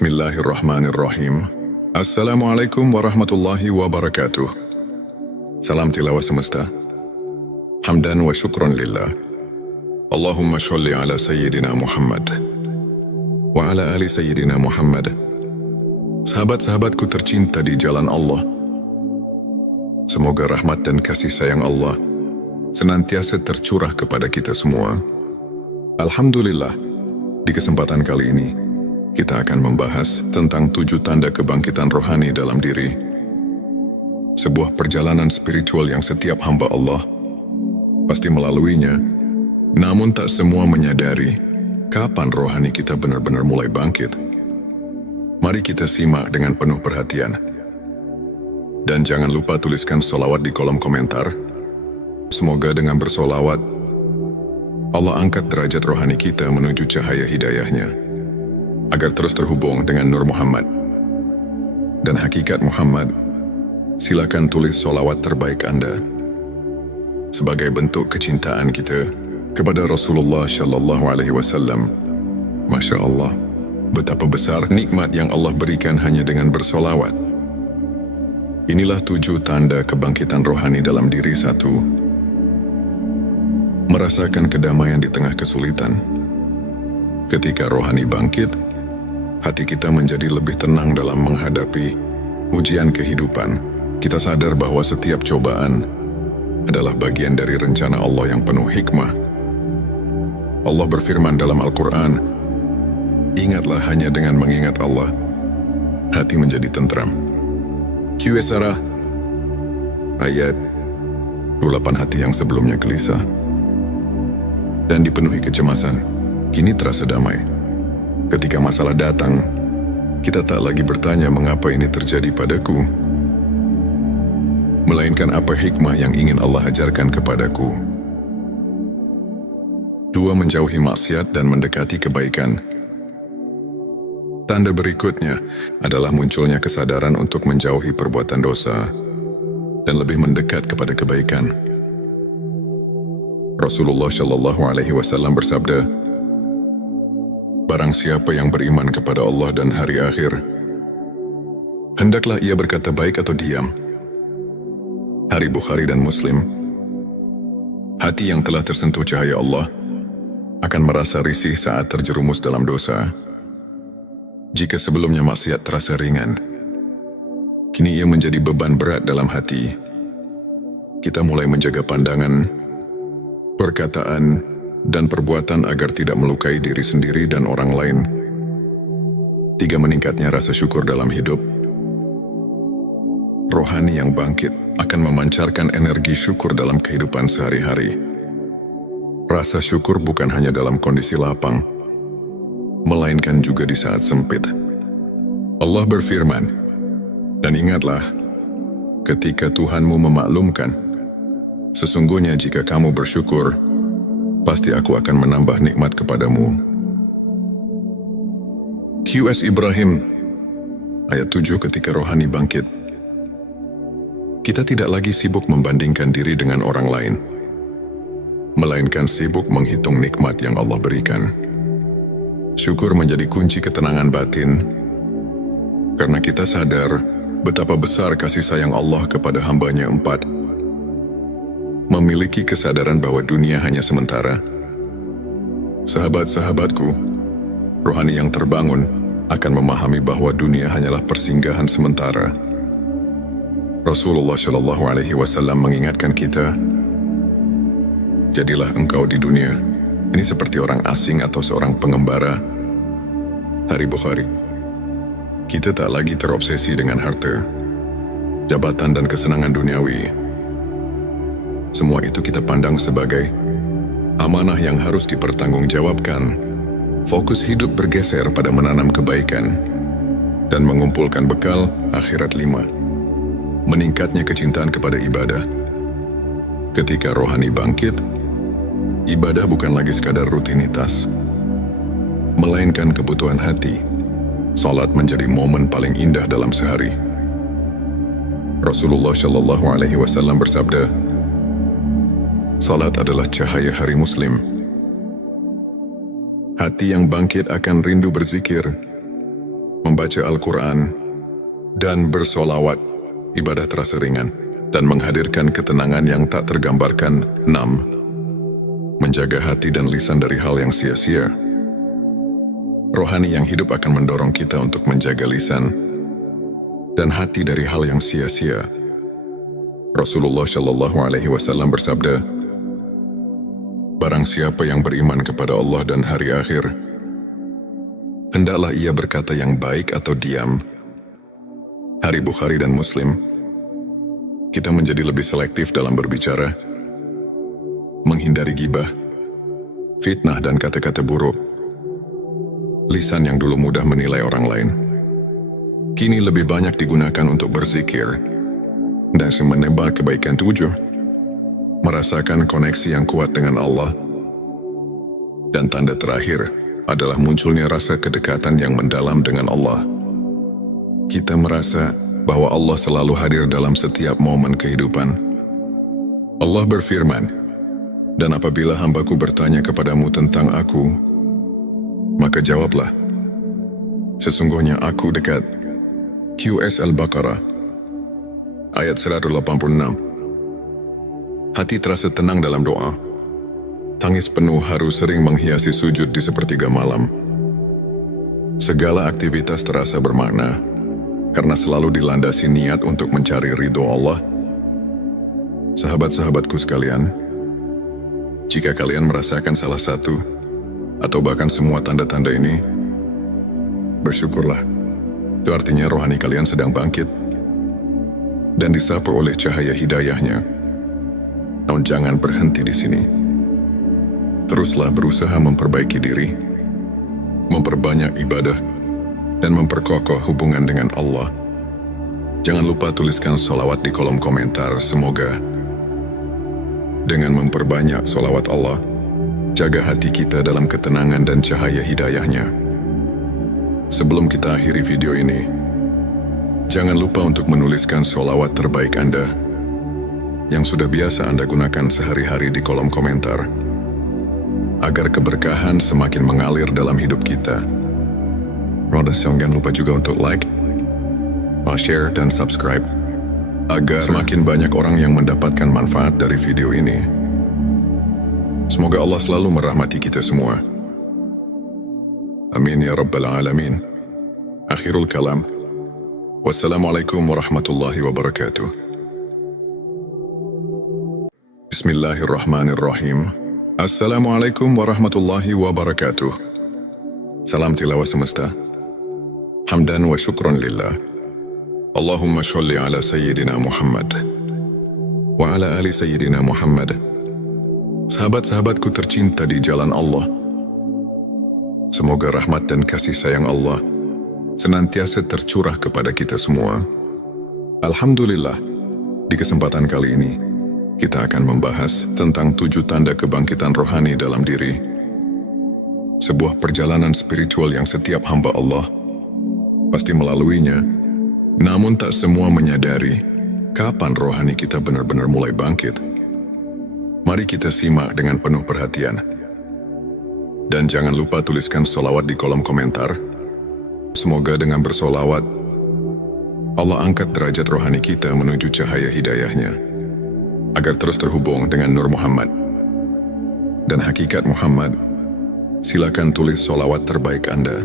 Bismillahirrahmanirrahim. Assalamualaikum warahmatullahi wabarakatuh. Salam tilawah semesta. Hamdan wa syukran lillah. Allahumma sholli ala Sayyidina Muhammad wa ala ali Sayyidina Muhammad. Sahabat-sahabatku tercinta di jalan Allah, semoga rahmat dan kasih sayang Allah senantiasa tercurah kepada kita semua. Alhamdulillah, di kesempatan kali ini kita akan membahas tentang 7 tanda kebangkitan rohani dalam diri. Sebuah perjalanan spiritual yang setiap hamba Allah pasti melaluinya, namun tak semua menyadari kapan rohani kita benar-benar mulai bangkit. Mari kita simak dengan penuh perhatian. Dan jangan lupa tuliskan sholawat di kolom komentar. Semoga dengan bersolawat, Allah angkat derajat rohani kita menuju cahaya hidayahnya, agar terus terhubung dengan Nur Muhammad dan hakikat Muhammad. Silakan tulis sholawat terbaik Anda sebagai bentuk kecintaan kita kepada Rasulullah Shallallahu Alaihi Wasallam. Masya Allah, betapa besar nikmat yang Allah berikan hanya dengan bersolawat. Inilah 7 tanda kebangkitan rohani dalam diri. 1. Merasakan kedamaian di tengah kesulitan. Ketika rohani bangkit, hati kita menjadi lebih tenang dalam menghadapi ujian kehidupan. Kita sadar bahwa setiap cobaan adalah bagian dari rencana Allah yang penuh hikmah. Allah berfirman dalam Al-Quran, "Ingatlah hanya dengan mengingat Allah, hati menjadi tentram." Qs ayat 28. Hati yang sebelumnya gelisah dan dipenuhi kecemasan, kini terasa damai. Ketika masalah datang, kita tak lagi bertanya mengapa ini terjadi padaku, melainkan apa hikmah yang ingin Allah ajarkan kepadaku. 2. Menjauhi maksiat dan mendekati kebaikan. Tanda berikutnya adalah munculnya kesadaran untuk menjauhi perbuatan dosa dan lebih mendekat kepada kebaikan. Rasulullah Shallallahu Alaihi Wasallam bersabda, "Barang siapa yang beriman kepada Allah dan hari akhir, hendaklah ia berkata baik atau diam." Hari Bukhari dan Muslim. Hati yang telah tersentuh cahaya Allah akan merasa risih saat terjerumus dalam dosa. Jika sebelumnya maksiat terasa ringan, kini ia menjadi beban berat dalam hati. Kita mulai menjaga pandangan, perkataan, dan perbuatan agar tidak melukai diri sendiri dan orang lain. 3. Meningkatnya rasa syukur dalam hidup. Rohani yang bangkit akan memancarkan energi syukur dalam kehidupan sehari-hari. Rasa syukur bukan hanya dalam kondisi lapang, melainkan juga di saat sempit. Allah berfirman, "Dan ingatlah, ketika Tuhanmu memaklumkan, sesungguhnya jika kamu bersyukur, pasti aku akan menambah nikmat kepadamu." Qs Ibrahim ayat 7. Ketika rohani bangkit, kita tidak lagi sibuk membandingkan diri dengan orang lain, melainkan sibuk menghitung nikmat yang Allah berikan. Syukur menjadi kunci ketenangan batin, karena kita sadar betapa besar kasih sayang Allah kepada hambanya. 4. Memiliki kesadaran bahwa dunia hanya sementara. Sahabat-sahabatku, rohani yang terbangun akan memahami bahwa dunia hanyalah persinggahan sementara. Rasulullah Shallallahu Alaihi Wasallam mengingatkan kita, "Jadilah engkau di dunia ini seperti orang asing atau seorang pengembara." Hari Bukhari. Kita tak lagi terobsesi dengan harta, jabatan, dan kesenangan duniawi. Semua itu kita pandang sebagai amanah yang harus dipertanggungjawabkan. Fokus hidup bergeser pada menanam kebaikan dan mengumpulkan bekal akhirat. 5. Meningkatnya kecintaan kepada ibadah. Ketika rohani bangkit, ibadah bukan lagi sekadar rutinitas, melainkan kebutuhan hati. Salat menjadi momen paling indah dalam sehari. Rasulullah Shallallahu Alaihi Wasallam bersabda, "Salat adalah cahaya hari Muslim." Hati yang bangkit akan rindu berzikir, membaca Al-Quran, dan bersolawat, ibadah terasa ringan dan menghadirkan ketenangan yang tak tergambarkan. 6. Menjaga hati dan lisan dari hal yang sia-sia. Rohani yang hidup akan mendorong kita untuk menjaga lisan dan hati dari hal yang sia-sia. Rasulullah Shallallahu Alaihi Wasallam bersabda, "Barang siapa yang beriman kepada Allah dan hari akhir, hendaklah ia berkata yang baik atau diam." Hari Bukhari dan Muslim. Kita menjadi lebih selektif dalam berbicara, menghindari gibah, fitnah dan kata-kata buruk. Lisan yang dulu mudah menilai orang lain, kini lebih banyak digunakan untuk berzikir dan menebar kebaikan tujuh, merasakan koneksi yang kuat dengan Allah. Dan tanda terakhir adalah munculnya rasa kedekatan yang mendalam dengan Allah. Kita merasa bahwa Allah selalu hadir dalam setiap momen kehidupan. Allah berfirman, "Dan apabila hambaku bertanya kepadamu tentang aku, maka jawablah, sesungguhnya aku dekat." QS Al-Baqarah, ayat 186. Hati terasa tenang dalam doa. Tangis penuh haru sering menghiasi sujud di sepertiga malam. Segala aktivitas terasa bermakna, karena selalu dilandasi niat untuk mencari ridho Allah. Sahabat-sahabatku sekalian, jika kalian merasakan salah satu atau bahkan semua tanda-tanda ini, bersyukurlah. Itu artinya rohani kalian sedang bangkit dan disapu oleh cahaya hidayahnya. Namun jangan berhenti di sini. Teruslah berusaha memperbaiki diri, memperbanyak ibadah, dan memperkokoh hubungan dengan Allah. Jangan lupa tuliskan sholawat di kolom komentar. Semoga dengan memperbanyak sholawat Allah, jaga hati kita dalam ketenangan dan cahaya hidayahnya. Sebelum kita akhiri video ini, jangan lupa untuk menuliskan sholawat terbaik Anda yang sudah biasa Anda gunakan sehari-hari di kolom komentar, agar keberkahan semakin mengalir dalam hidup kita. Jangan lupa juga untuk like, share, dan subscribe, agar semakin banyak orang yang mendapatkan manfaat dari video ini. Semoga Allah selalu merahmati kita semua. Amin ya Rabbal Alamin. Akhirul kalam. Wassalamualaikum warahmatullahi wabarakatuh. Bismillahirrahmanirrahim. Assalamualaikum warahmatullahi wabarakatuh. Salam tilawah semesta. Hamdan wa syukran lillah. Allahumma sholli ala Sayyidina Muhammad wa ala ali Sayyidina Muhammad. Sahabat-sahabatku tercinta di jalan Allah, semoga rahmat dan kasih sayang Allah senantiasa tercurah kepada kita semua. Alhamdulillah, di kesempatan kali ini, kita akan membahas tentang 7 tanda kebangkitan rohani dalam diri. Sebuah perjalanan spiritual yang setiap hamba Allah pasti melaluinya, namun tak semua menyadari kapan rohani kita benar-benar mulai bangkit. Mari kita simak dengan penuh perhatian. Dan jangan lupa tuliskan sholawat di kolom komentar. Semoga dengan bersolawat, Allah angkat derajat rohani kita menuju cahaya hidayahnya, agar terus terhubung dengan Nur Muhammad dan hakikat Muhammad. Silakan tulis sholawat terbaik Anda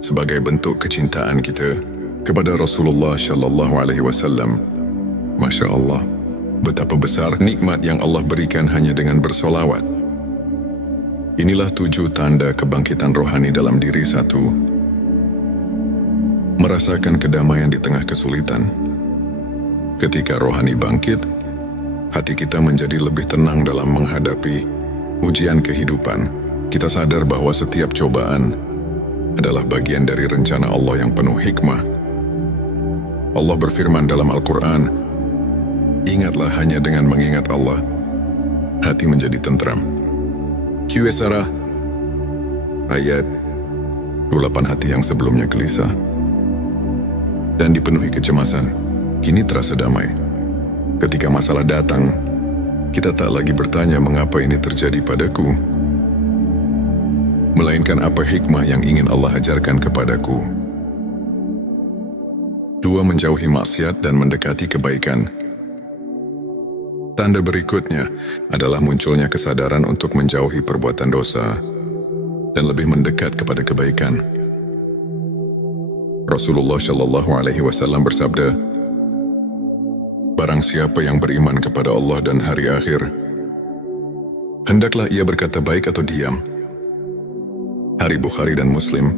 sebagai bentuk kecintaan kita kepada Rasulullah Shallallahu Alaihi Wasallam. Masya Allah, betapa besar nikmat yang Allah berikan hanya dengan bersolawat. Inilah 7 tanda kebangkitan rohani dalam diri. 1. Merasakan kedamaian di tengah kesulitan. Ketika rohani bangkit, hati kita menjadi lebih tenang dalam menghadapi ujian kehidupan. Kita sadar bahwa setiap cobaan adalah bagian dari rencana Allah yang penuh hikmah. Allah berfirman dalam Al-Quran, "Ingatlah hanya dengan mengingat Allah, hati menjadi tentram." QS ayat 28. Hati yang sebelumnya gelisah dan dipenuhi kecemasan, kini terasa damai. Ketika masalah datang, kita tak lagi bertanya mengapa ini terjadi padaku, melainkan apa hikmah yang ingin Allah ajarkan kepadaku. 2. Menjauhi maksiat dan mendekati kebaikan. Tanda berikutnya adalah munculnya kesadaran untuk menjauhi perbuatan dosa dan lebih mendekat kepada kebaikan. Rasulullah Shallallahu Alaihi Wasallam bersabda, "Barang siapa yang beriman kepada Allah dan hari akhir, hendaklah ia berkata baik atau diam." Hari Bukhari dan Muslim.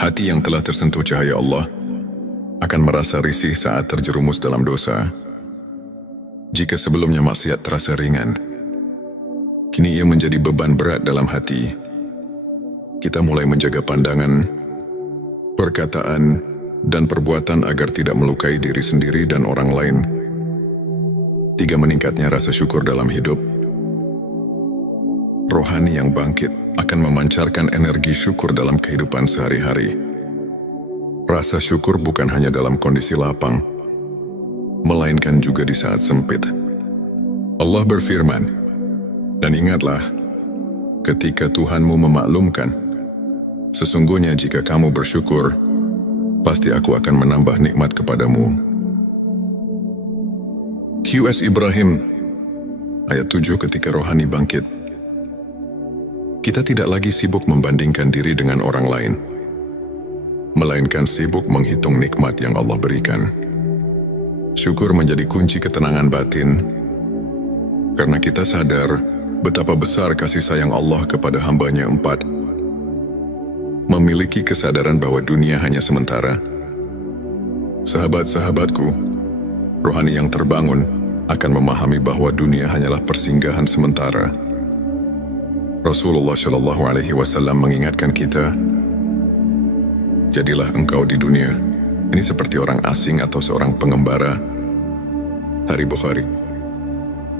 Hati yang telah tersentuh cahaya Allah akan merasa risih saat terjerumus dalam dosa. Jika sebelumnya maksiat terasa ringan, kini ia menjadi beban berat dalam hati. Kita mulai menjaga pandangan, perkataan, dan perbuatan agar tidak melukai diri sendiri dan orang lain. 3. Meningkatnya rasa syukur dalam hidup. Rohani yang bangkit akan memancarkan energi syukur dalam kehidupan sehari-hari. Rasa syukur bukan hanya dalam kondisi lapang, melainkan juga di saat sempit. Allah berfirman, "Dan ingatlah, ketika Tuhanmu memaklumkan, sesungguhnya jika kamu bersyukur, pasti aku akan menambah nikmat kepadamu." QS Ibrahim, ayat 7. Ketika rohani bangkit, kita tidak lagi sibuk membandingkan diri dengan orang lain, melainkan sibuk menghitung nikmat yang Allah berikan. Syukur menjadi kunci ketenangan batin, karena kita sadar betapa besar kasih sayang Allah kepada hamba-Nya. 4. Memiliki kesadaran bahwa dunia hanya sementara. Sahabat-sahabatku, rohani yang terbangun akan memahami bahwa dunia hanyalah persinggahan sementara. Rasulullah Shallallahu Alaihi Wasallam mengingatkan kita, "Jadilah engkau di dunia ini seperti orang asing atau seorang pengembara." Hari Bukhari.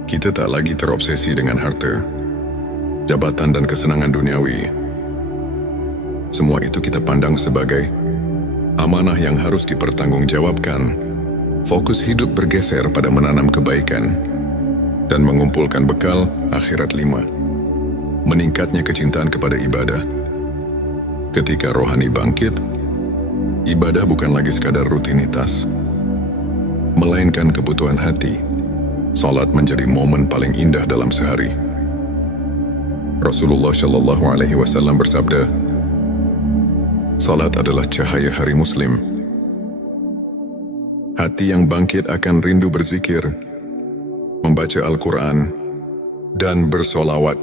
Kita tak lagi terobsesi dengan harta, jabatan, dan kesenangan duniawi. Semua itu kita pandang sebagai amanah yang harus dipertanggungjawabkan. Fokus hidup bergeser pada menanam kebaikan dan mengumpulkan bekal akhirat. 5. Meningkatnya kecintaan kepada ibadah. Ketika rohani bangkit, ibadah bukan lagi sekadar rutinitas, melainkan kebutuhan hati. Salat menjadi momen paling indah dalam sehari. Rasulullah Shallallahu Alaihi Wasallam bersabda, "Salat adalah cahaya hari Muslim." Hati yang bangkit akan rindu berzikir, membaca Al-Quran, dan bersolawat.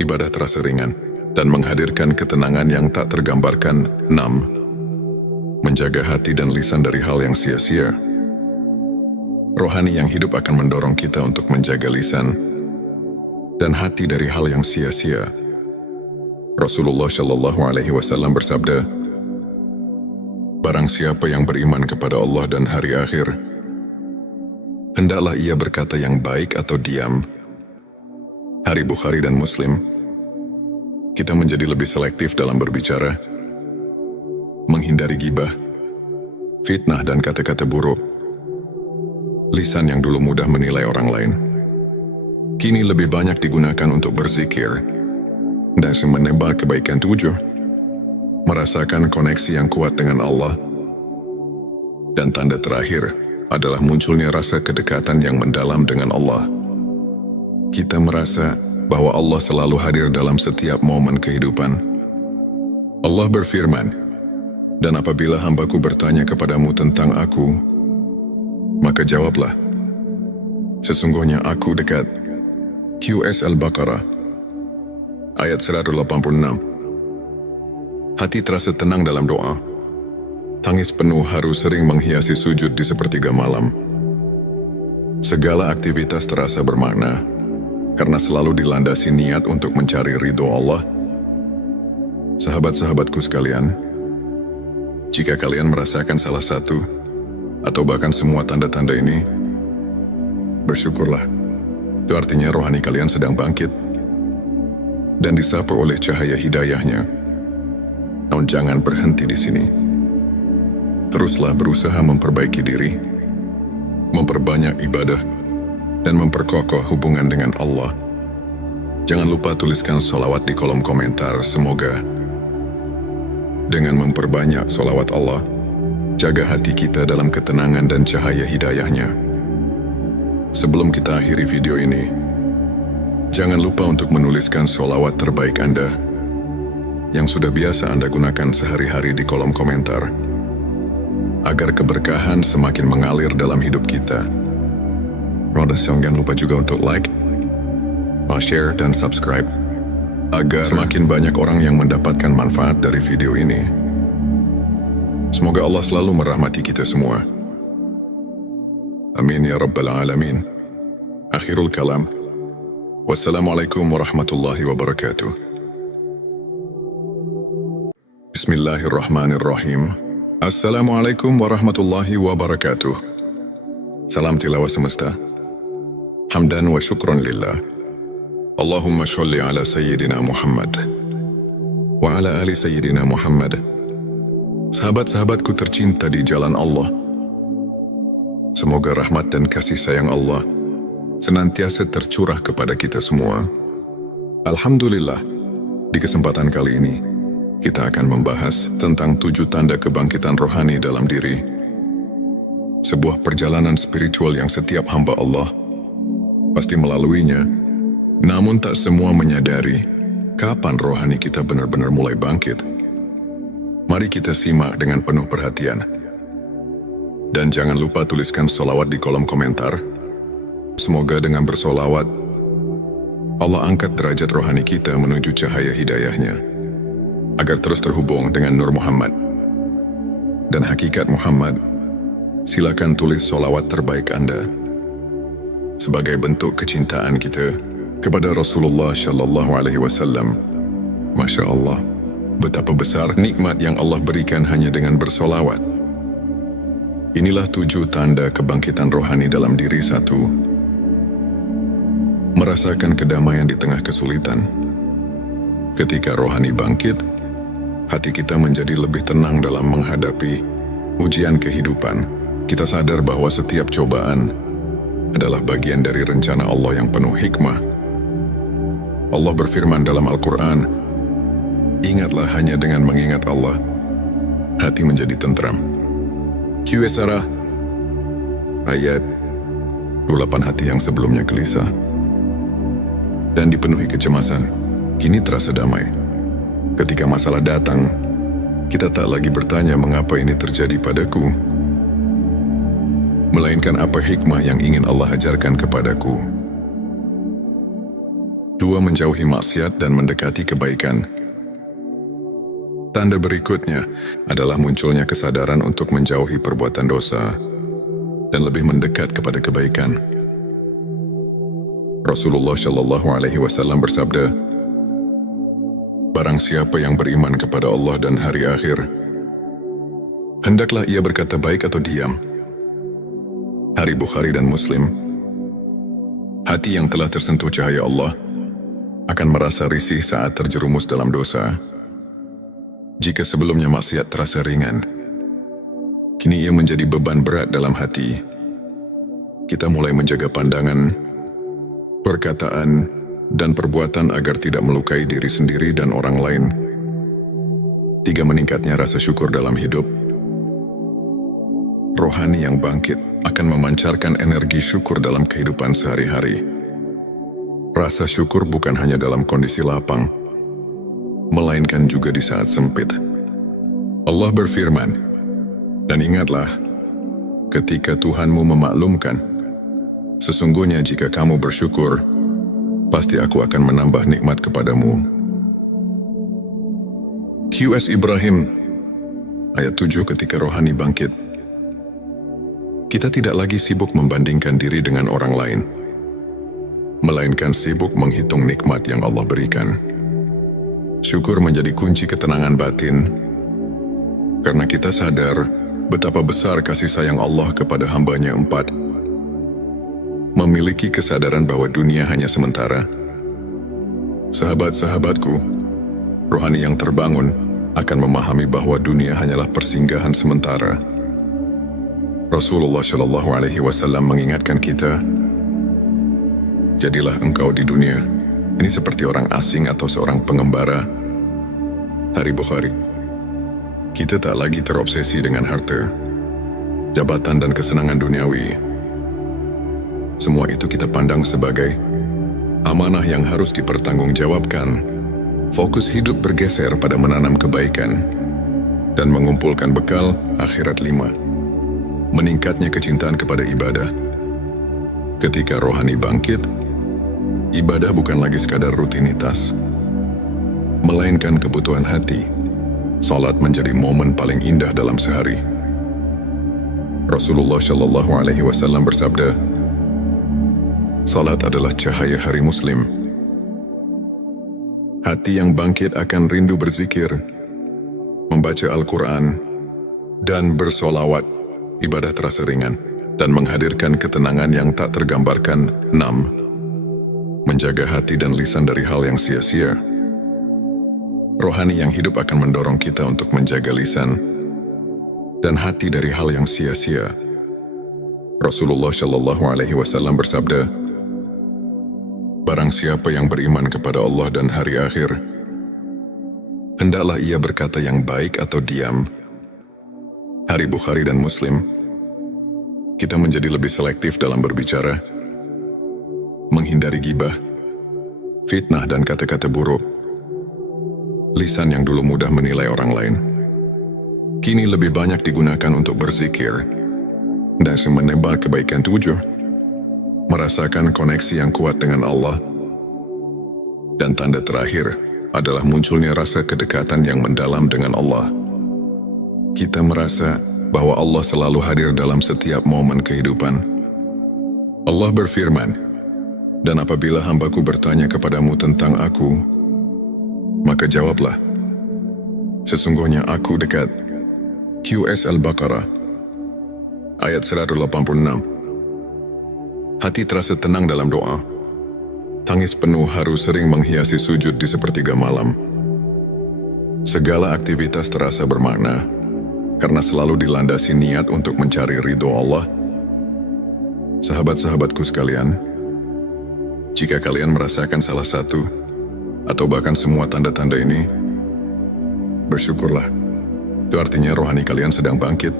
Ibadah terasa ringan dan menghadirkan ketenangan yang tak tergambarkan. 6. Menjaga hati dan lisan dari hal yang sia-sia. Rohani yang hidup akan mendorong kita untuk menjaga lisan dan hati dari hal yang sia-sia. Rasulullah Shallallahu Alaihi Wasallam bersabda, "Barang siapa yang beriman kepada Allah dan hari akhir, hendaklah ia berkata yang baik atau diam." Hari Bukhari dan Muslim. Kita menjadi lebih selektif dalam berbicara, menghindari gibah, fitnah, dan kata-kata buruk. Lisan yang dulu mudah menilai orang lain, kini lebih banyak digunakan untuk berzikir dan menebar kebaikan. 7. Merasakan koneksi yang kuat dengan Allah. Dan tanda terakhir adalah munculnya rasa kedekatan yang mendalam dengan Allah. Kita merasa bahwa Allah selalu hadir dalam setiap momen kehidupan. Allah berfirman, "Dan apabila hambaku bertanya kepadamu tentang aku, maka jawablah, sesungguhnya aku dekat." QS Al-Baqarah, ayat 186. Hati terasa tenang dalam doa. Tangis penuh haru sering menghiasi sujud di sepertiga malam. Segala aktivitas terasa bermakna, karena selalu dilandasi niat untuk mencari ridho Allah. Sahabat-sahabatku sekalian, jika kalian merasakan salah satu atau bahkan semua tanda-tanda ini, bersyukurlah. Itu artinya rohani kalian sedang bangkit dan disapu oleh cahaya hidayahnya. Namun jangan berhenti di sini. Teruslah berusaha memperbaiki diri, memperbanyak ibadah, dan memperkokoh hubungan dengan Allah. Jangan lupa tuliskan sholawat di kolom komentar. Semoga dengan memperbanyak sholawat Allah, jaga hati kita dalam ketenangan dan cahaya hidayahnya. Sebelum kita akhiri video ini, jangan lupa untuk menuliskan sholawat terbaik Anda yang sudah biasa Anda gunakan sehari-hari di kolom komentar, agar keberkahan semakin mengalir dalam hidup kita. Jangan lupa juga untuk like, share, dan subscribe, agar semakin banyak orang yang mendapatkan manfaat dari video ini. Semoga Allah selalu merahmati kita semua. Amin ya Rabbal Alamin. Akhirul kalam. Wassalamualaikum warahmatullahi wabarakatuh. Bismillahirrahmanirrahim. Assalamualaikum warahmatullahi wabarakatuh. Salam tilawah semesta. Hamdan wa syukran lillah. Allahumma sholli ala Sayyidina Muhammad wa ala ali Sayyidina Muhammad. Sahabat-sahabatku tercinta di jalan Allah, semoga rahmat dan kasih sayang Allah senantiasa tercurah kepada kita semua. Alhamdulillah, di kesempatan kali ini, kita akan membahas tentang 7 tanda kebangkitan rohani dalam diri. Sebuah perjalanan spiritual yang setiap hamba Allah pasti melaluinya, namun tak semua menyadari kapan rohani kita benar-benar mulai bangkit. Mari kita simak dengan penuh perhatian. Dan jangan lupa tuliskan sholawat di kolom komentar. Semoga dengan bersolawat, Allah angkat derajat rohani kita menuju cahaya hidayahnya, agar terus terhubung dengan Nur Muhammad dan hakikat Muhammad. Silakan tulis sholawat terbaik Anda sebagai bentuk kecintaan kita kepada Rasulullah Shallallahu Alaihi Wasallam. Masya Allah, betapa besar nikmat yang Allah berikan hanya dengan bersolawat. Inilah 7 tanda kebangkitan rohani dalam diri. 1. Merasakan kedamaian di tengah kesulitan. Ketika rohani bangkit, hati kita menjadi lebih tenang dalam menghadapi ujian kehidupan. Kita sadar bahwa setiap cobaan adalah bagian dari rencana Allah yang penuh hikmah. Allah berfirman dalam Al-Quran, ingatlah hanya dengan mengingat Allah, hati menjadi tentram. Qs ayat 28. Hati yang sebelumnya gelisah dan dipenuhi kecemasan, kini terasa damai. Ketika masalah datang, kita tak lagi bertanya mengapa ini terjadi padaku, melainkan apa hikmah yang ingin Allah ajarkan kepadaku. 2. Menjauhi maksiat dan mendekati kebaikan. Tanda berikutnya adalah munculnya kesadaran untuk menjauhi perbuatan dosa dan lebih mendekat kepada kebaikan. Rasulullah Shallallahu Alaihi Wasallam bersabda, barang siapa yang beriman kepada Allah dan hari akhir, hendaklah ia berkata baik atau diam. Hari Bukhari dan Muslim. Hati yang telah tersentuh cahaya Allah akan merasa risih saat terjerumus dalam dosa. Jika sebelumnya maksiat terasa ringan, kini ia menjadi beban berat dalam hati. Kita mulai menjaga pandangan, perkataan, dan perbuatan agar tidak melukai diri sendiri dan orang lain. 3. Meningkatnya rasa syukur dalam hidup. Rohani yang bangkit akan memancarkan energi syukur dalam kehidupan sehari-hari. Rasa syukur bukan hanya dalam kondisi lapang, melainkan juga di saat sempit. Allah berfirman, dan ingatlah, ketika Tuhanmu memaklumkan, sesungguhnya jika kamu bersyukur, pasti aku akan menambah nikmat kepadamu. Qs Ibrahim, ayat 7. Ketika rohani bangkit, kita tidak lagi sibuk membandingkan diri dengan orang lain, melainkan sibuk menghitung nikmat yang Allah berikan. Syukur menjadi kunci ketenangan batin, karena kita sadar betapa besar kasih sayang Allah kepada hambanya. 4. Memiliki kesadaran bahwa dunia hanya sementara. Sahabat-sahabatku, rohani yang terbangun akan memahami bahwa dunia hanyalah persinggahan sementara. Rasulullah Shallallahu Alaihi Wasallam mengingatkan kita, jadilah engkau di dunia ini seperti orang asing atau seorang pengembara. Hari Bukhari. Kita tak lagi terobsesi dengan harta, jabatan dan kesenangan duniawi. Semua itu kita pandang sebagai amanah yang harus dipertanggungjawabkan. Fokus hidup bergeser pada menanam kebaikan dan mengumpulkan bekal akhirat 5. Meningkatnya kecintaan kepada ibadah. Ketika rohani bangkit, ibadah bukan lagi sekadar rutinitas, melainkan kebutuhan hati. Salat menjadi momen paling indah dalam sehari. Rasulullah Shallallahu Alaihi Wasallam bersabda, salat adalah cahaya hari Muslim. Hati yang bangkit akan rindu berzikir, membaca Al-Quran, dan bersolawat. Ibadah terasa ringan dan menghadirkan ketenangan yang tak tergambarkan. 6. Menjaga hati dan lisan dari hal yang sia-sia. Rohani yang hidup akan mendorong kita untuk menjaga lisan dan hati dari hal yang sia-sia. Rasulullah Shallallahu Alaihi Wasallam bersabda, barang siapa yang beriman kepada Allah dan hari akhir, hendaklah ia berkata yang baik atau diam. Hari Bukhari dan Muslim. Kita menjadi lebih selektif dalam berbicara, menghindari gibah, fitnah dan kata-kata buruk. Lisan yang dulu mudah menilai orang lain, kini lebih banyak digunakan untuk berzikir dan menebar kebaikan. 7. Merasakan koneksi yang kuat dengan Allah. Dan tanda terakhir adalah munculnya rasa kedekatan yang mendalam dengan Allah. Kita merasa bahwa Allah selalu hadir dalam setiap momen kehidupan. Allah berfirman, dan apabila hambaku bertanya kepadamu tentang aku, maka jawablah, sesungguhnya aku dekat. QS Al-Baqarah ayat 186. Hati terasa tenang dalam doa. Tangis penuh haru sering menghiasi sujud di sepertiga malam. Segala aktivitas terasa bermakna karena selalu dilandasi niat untuk mencari ridho Allah. Sahabat-sahabatku sekalian, jika kalian merasakan salah satu atau bahkan semua tanda-tanda ini, bersyukurlah. Itu artinya rohani kalian sedang bangkit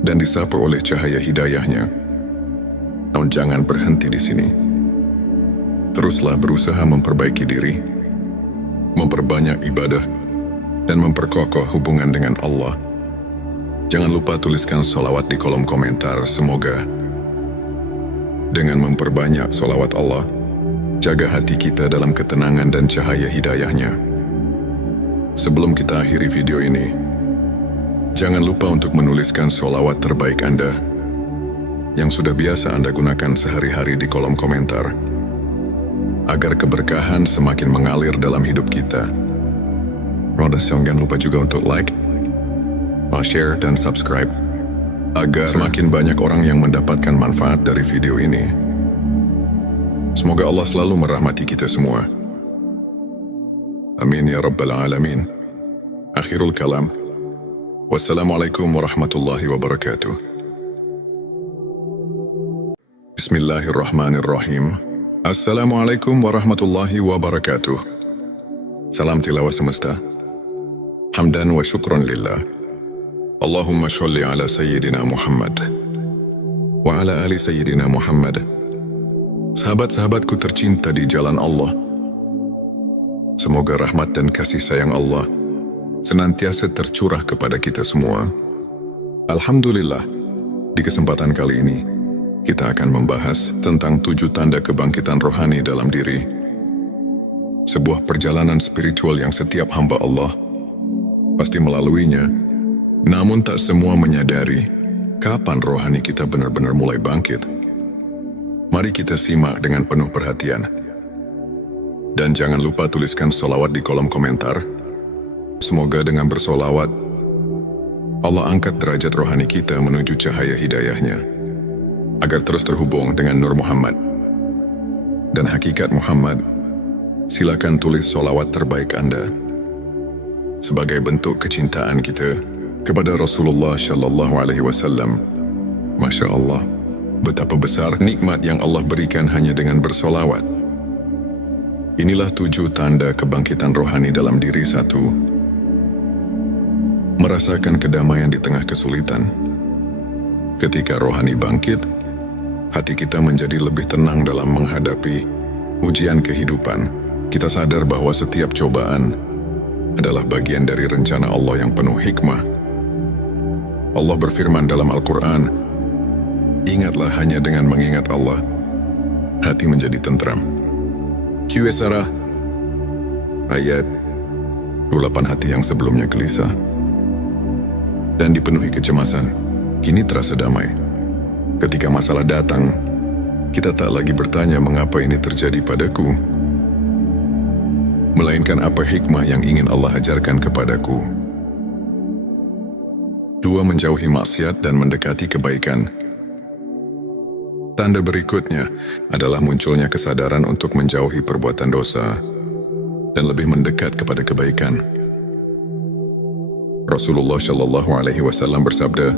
dan disapu oleh cahaya hidayahnya. Namun jangan berhenti di sini. Teruslah berusaha memperbaiki diri, memperbanyak ibadah, dan memperkokoh hubungan dengan Allah. Jangan lupa tuliskan sholawat di kolom komentar. Semoga dengan memperbanyak sholawat Allah, jaga hati kita dalam ketenangan dan cahaya hidayahnya. Sebelum kita akhiri video ini, jangan lupa untuk menuliskan sholawat terbaik Anda yang sudah biasa Anda gunakan sehari-hari di kolom komentar, agar keberkahan semakin mengalir dalam hidup kita. Jangan lupa juga untuk like, share, dan subscribe, agar semakin banyak orang yang mendapatkan manfaat dari video ini. Semoga Allah selalu merahmati kita semua. Amin ya Rabbal Alamin. Akhirul kalam. Wassalamualaikum warahmatullahi wabarakatuh. Bismillahirrahmanirrahim. Assalamualaikum warahmatullahi wabarakatuh. Salam tilawah semesta. Hamdan wa syukran lillah. Allahumma sholli ala Sayyidina Muhammad wa ala ali Sayyidina Muhammad. Sahabat-sahabatku tercinta di jalan Allah, semoga rahmat dan kasih sayang Allah senantiasa tercurah kepada kita semua. Alhamdulillah, di kesempatan kali ini, kita akan membahas tentang 7 tanda kebangkitan rohani dalam diri. Sebuah perjalanan spiritual yang setiap hamba Allah pasti melaluinya, namun tak semua menyadari kapan rohani kita benar-benar mulai bangkit. Mari kita simak dengan penuh perhatian. Dan jangan lupa tuliskan sholawat di kolom komentar. Semoga dengan bersolawat, Allah angkat derajat rohani kita menuju cahaya hidayahnya, agar terus terhubung dengan Nur Muhammad dan hakikat Muhammad. Silakan tulis sholawat terbaik Anda sebagai bentuk kecintaan kita kepada Rasulullah Shallallahu Alaihi Wasallam. Masya Allah, betapa besar nikmat yang Allah berikan hanya dengan bersolawat. Inilah 7 tanda kebangkitan rohani dalam diri. 1. Merasakan kedamaian di tengah kesulitan. Ketika rohani bangkit, hati kita menjadi lebih tenang dalam menghadapi ujian kehidupan. Kita sadar bahwa setiap cobaan adalah bagian dari rencana Allah yang penuh hikmah. Allah berfirman dalam Al-Quran, "Ingatlah hanya dengan mengingat Allah, hati menjadi tentram." Qs ayat 28. Hati yang sebelumnya gelisah dan dipenuhi kecemasan, kini terasa damai. Ketika masalah datang, kita tak lagi bertanya mengapa ini terjadi padaku, melainkan apa hikmah yang ingin Allah ajarkan kepadaku. 2. Menjauhi maksiat dan mendekati kebaikan. Tanda berikutnya adalah munculnya kesadaran untuk menjauhi perbuatan dosa dan lebih mendekat kepada kebaikan. Rasulullah Shallallahu Alaihi Wasallam bersabda,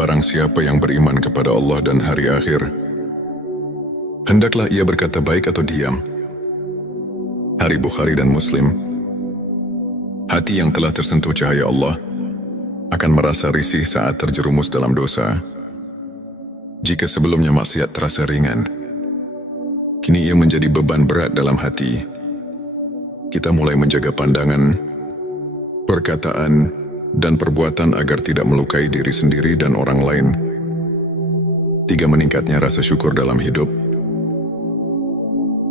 "Barang siapa yang beriman kepada Allah dan hari akhir, hendaklah ia berkata baik atau diam." Hari Bukhari dan Muslim. Hati yang telah tersentuh cahaya Allah akan merasa risih saat terjerumus dalam dosa. Jika sebelumnya maksiat terasa ringan, kini ia menjadi beban berat dalam hati. Kita mulai menjaga pandangan, perkataan, dan perbuatan agar tidak melukai diri sendiri dan orang lain. 3. Meningkatnya rasa syukur dalam hidup.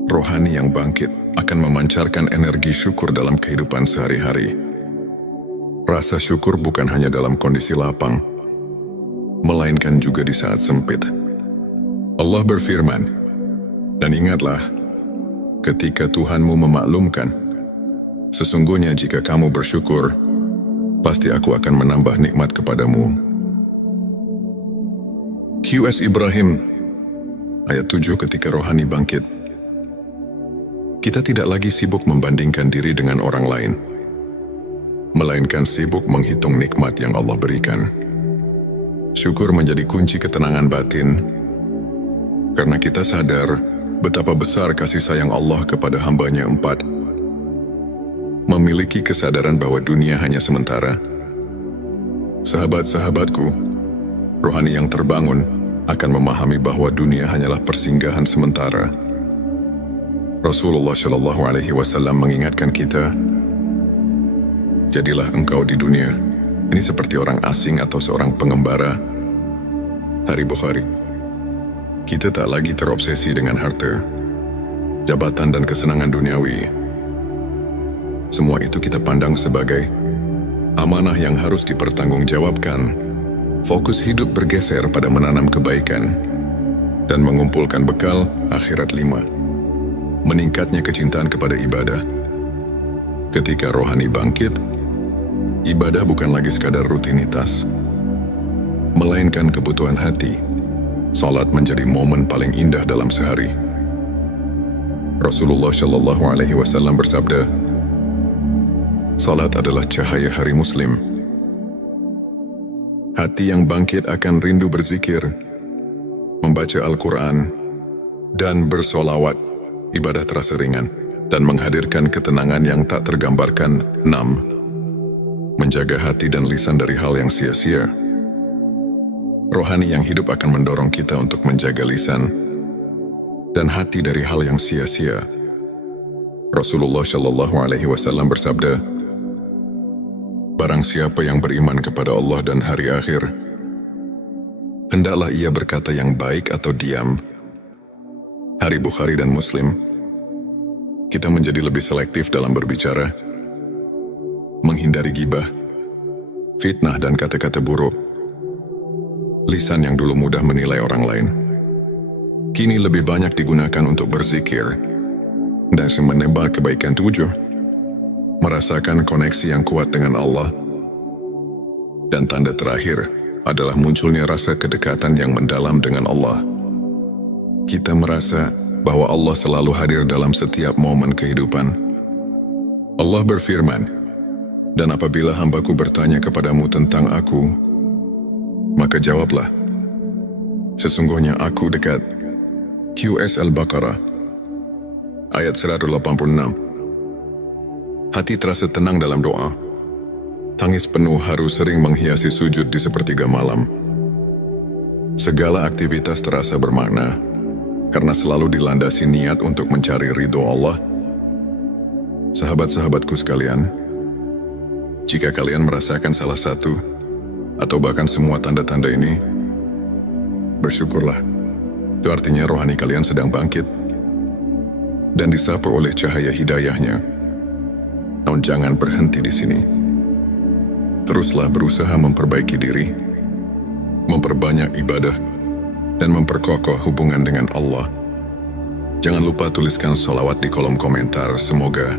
Rohani yang bangkit akan memancarkan energi syukur dalam kehidupan sehari-hari. Rasa syukur bukan hanya dalam kondisi lapang, melainkan juga di saat sempit. Allah berfirman, "Dan ingatlah, ketika Tuhanmu memaklumkan, sesungguhnya jika kamu bersyukur, pasti aku akan menambah nikmat kepadamu." Qs Ibrahim, ayat 7. Ketika rohani bangkit, kita tidak lagi sibuk membandingkan diri dengan orang lain, melainkan sibuk menghitung nikmat yang Allah berikan. Syukur menjadi kunci ketenangan batin, karena kita sadar betapa besar kasih sayang Allah kepada hamba-Nya. 4. Memiliki kesadaran bahwa dunia hanya sementara. Sahabat-sahabatku, rohani yang terbangun akan memahami bahwa dunia hanyalah persinggahan sementara. Rasulullah Shallallahu Alaihi Wasallam mengingatkan kita, "Jadilah engkau di dunia ini seperti orang asing atau seorang pengembara." Hari Bukhari. Kita tak lagi terobsesi dengan harta, jabatan, dan kesenangan duniawi. Semua itu kita pandang sebagai amanah yang harus dipertanggungjawabkan. Fokus hidup bergeser pada menanam kebaikan dan mengumpulkan bekal akhirat. 5. Meningkatnya kecintaan kepada ibadah. Ketika rohani bangkit, ibadah bukan lagi sekadar rutinitas, melainkan kebutuhan hati. Salat menjadi momen paling indah dalam sehari. Rasulullah Shallallahu Alaihi Wasallam bersabda, "Salat adalah cahaya hari Muslim." Hati yang bangkit akan rindu berzikir, membaca Al-Quran, dan bersolawat. Ibadah terasa ringan dan menghadirkan ketenangan yang tak tergambarkan. 6. Menjaga hati dan lisan dari hal yang sia-sia. Rohani yang hidup akan mendorong kita untuk menjaga lisan dan hati dari hal yang sia-sia. Rasulullah Shallallahu Alaihi Wasallam bersabda, "Barang siapa yang beriman kepada Allah dan hari akhir, hendaklah ia berkata yang baik atau diam." Hari Bukhari dan Muslim. Kita menjadi lebih selektif dalam berbicara, menghindari gibah, fitnah, dan kata-kata buruk. Lisan yang dulu mudah menilai orang lain, kini lebih banyak digunakan untuk berzikir dan menebar kebaikan. 7. Merasakan koneksi yang kuat dengan Allah. Dan tanda terakhir adalah munculnya rasa kedekatan yang mendalam dengan Allah. Kita merasa bahwa Allah selalu hadir dalam setiap momen kehidupan. Allah berfirman, "Dan apabila hambaku bertanya kepadamu tentang aku, maka jawablah, sesungguhnya aku dekat." Qs Al-Baqarah, ayat 186. Hati terasa tenang dalam doa. Tangis penuh haru sering menghiasi sujud di sepertiga malam. Segala aktivitas terasa bermakna, karena selalu dilandasi niat untuk mencari ridho Allah. Sahabat-sahabatku sekalian, jika kalian merasakan salah satu, atau bahkan semua tanda-tanda ini, bersyukurlah. Itu artinya rohani kalian sedang bangkit, dan disapu oleh cahaya hidayahnya. Namun jangan berhenti di sini. Teruslah berusaha memperbaiki diri, memperbanyak ibadah, dan memperkokoh hubungan dengan Allah. Jangan lupa tuliskan sholawat di kolom komentar. Semoga